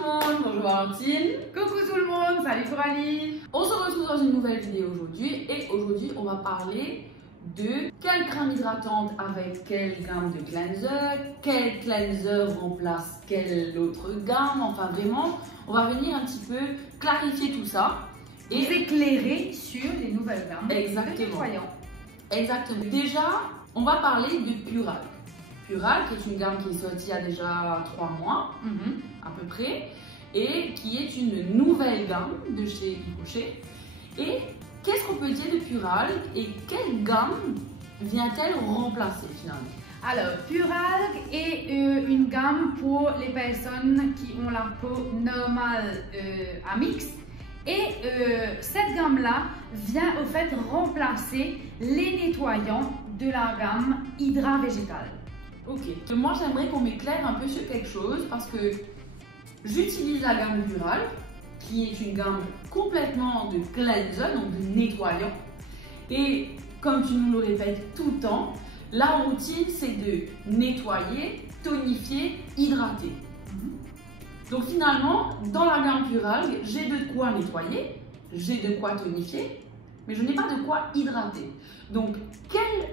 le monde, bonjour Valentine. Coucou tout le monde, salut Coralie. On se retrouve dans une nouvelle vidéo aujourd'hui et aujourd'hui on va parler de quelle crème hydratante avec quelle gamme de cleanser, quel cleanser remplace quelle autre gamme, enfin vraiment on va venir un petit peu clarifier tout ça Et éclairer sur les nouvelles gammes. Exactement. Exactement. Déjà, on va parler de Pural. Pural, qui est une gamme qui est sortie il y a déjà 3 mois, à peu près, et qui est une nouvelle gamme de chez Yves Rocher. Et qu'est-ce qu'on peut dire de Pural et quelle gamme vient-elle remplacer finalement? Alors, Puralg est une gamme pour les personnes qui ont la peau normale à mixte. Et cette gamme-là vient au fait remplacer les nettoyants de la gamme Hydra Végétale. Ok, moi j'aimerais qu'on m'éclaire un peu sur quelque chose parce que j'utilise la gamme Pural qui est une gamme complètement de cleanser, donc de nettoyant. Et comme tu nous le répètes tout le temps, la routine c'est de nettoyer, tonifier, hydrater. Donc finalement, dans la gamme Pural, j'ai de quoi nettoyer, j'ai de quoi tonifier, mais je n'ai pas de quoi hydrater. Donc quelle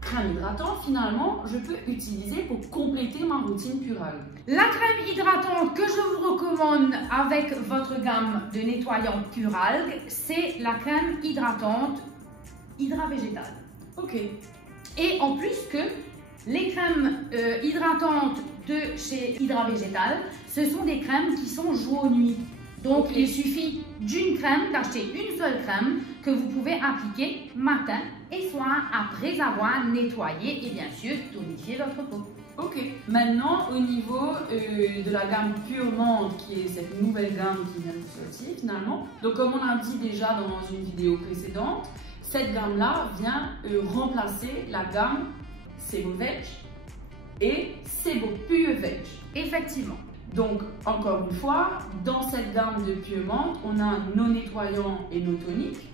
crème hydratante finalement je peux utiliser pour compléter ma routine Pural? La crème hydratante que je vous recommande avec votre gamme de nettoyant Puralg, c'est la crème hydratante Hydra Végétale. Ok. Et en plus que les crèmes hydratantes de chez Hydra Végétale, ce sont des crèmes qui sont joues aux nuits. Donc il suffit d'une crème, d'acheter une seule crème que vous pouvez appliquer matin et soir après avoir nettoyé et bien sûr tonifié votre peau. Ok. Maintenant au niveau de la gamme Pure Menthe qui est cette nouvelle gamme qui vient de sortir finalement. Donc comme on l'a dit déjà dans une vidéo précédente, cette gamme là vient remplacer la gamme Sebo Veg et Sebo Pure Veg. Effectivement. Donc, encore une fois, dans cette gamme de Pure Menthe, on a nos nettoyants et nos toniques.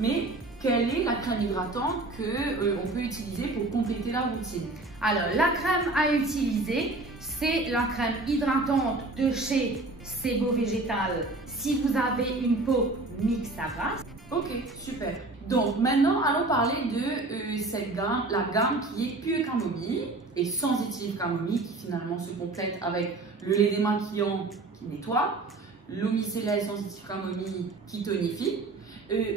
Mais quelle est la crème hydratante qu'on peut utiliser pour compléter la routine? Alors, la crème à utiliser, c'est la crème hydratante de chez Sebo Végétal si vous avez une peau mixte à grasse. Ok, super. Donc maintenant, allons parler de cette gamme, la gamme qui est Pure Camomille et Sensitive Camomille qui finalement se complète avec le lait démaquillant qui nettoie, l'eau micellaire Sensitive Camomille qui tonifie.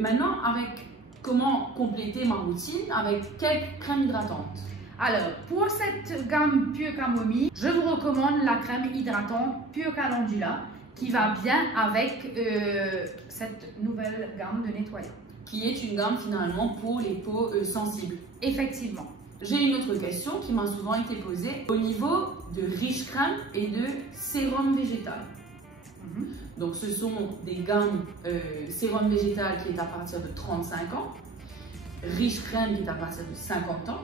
Maintenant, avec comment compléter ma routine, avec quelle crème hydratante? Alors, pour cette gamme Pure Camomille, je vous recommande la crème hydratante Pure Calendula qui va bien avec cette nouvelle gamme de nettoyant. Qui est une gamme finalement pour les peaux sensibles. Effectivement. J'ai une autre question qui m'a souvent été posée au niveau de Riche Crème et de Sérum Végétal. Donc ce sont des gammes Sérum Végétal qui est à partir de 35 ans, Riche Crème qui est à partir de 50 ans.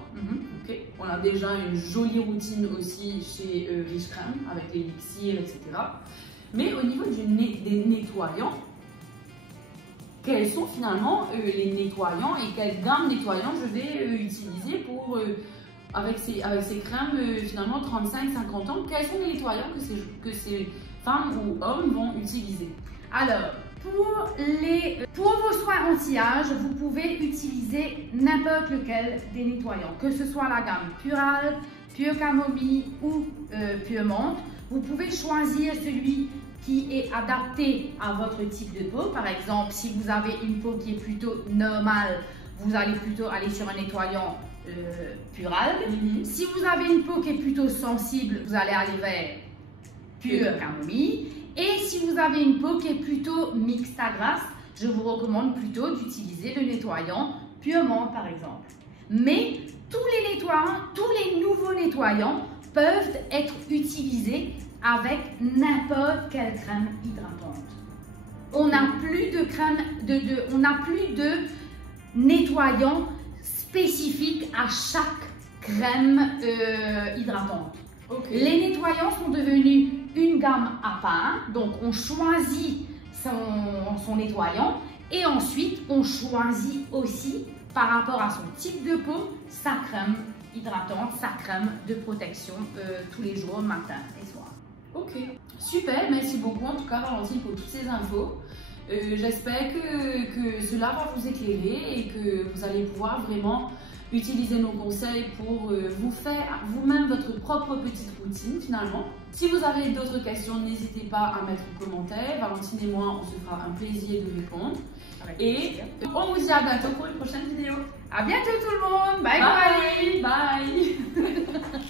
Okay. On a déjà une jolie routine aussi chez Riche Crème avec l'élixir, etc. Mais au niveau des nettoyants, quels sont finalement les nettoyants et quelle gamme nettoyant je vais utiliser pour, avec ces crèmes finalement 35-50 ans, quels sont les nettoyants que ces femmes ou hommes vont utiliser? Alors, pour vos soins anti-âge, vous pouvez utiliser n'importe lequel des nettoyants, que ce soit la gamme Pural, Pure Camomille ou Pure Menthe. Vous pouvez choisir celui qui est adapté à votre type de peau. Par exemple, si vous avez une peau qui est plutôt normale, vous allez plutôt aller sur un nettoyant Pural. Si vous avez une peau qui est plutôt sensible, vous allez aller vers Pure Camomille. Et si vous avez une peau qui est plutôt mixte à grasse, je vous recommande plutôt d'utiliser le nettoyant Pure Menthe par exemple. Mais tous les nettoyants, tous les nouveaux nettoyants peuvent être utilisés avec n'importe quelle crème hydratante. On n'a plus de crème, on n'a plus de nettoyant spécifique à chaque crème hydratante. Okay. Les nettoyants sont devenus une gamme à part, donc on choisit son nettoyant et ensuite on choisit aussi par rapport à son type de peau sa crème hydratante, sa crème de protection tous les jours, matin et soir. Ok, Ok, super, merci beaucoup en tout cas Valentine pour toutes ces infos. J'espère que cela va vous éclairer et que vous allez pouvoir vraiment utiliser nos conseils pour vous faire vous-même votre propre petite routine finalement. Si vous avez d'autres questions, n'hésitez pas à mettre en commentaire. Valentine et moi, on se fera un plaisir de répondre. Et on vous dit à bientôt pour une prochaine vidéo. À bientôt tout le monde. Bye bye. Bye.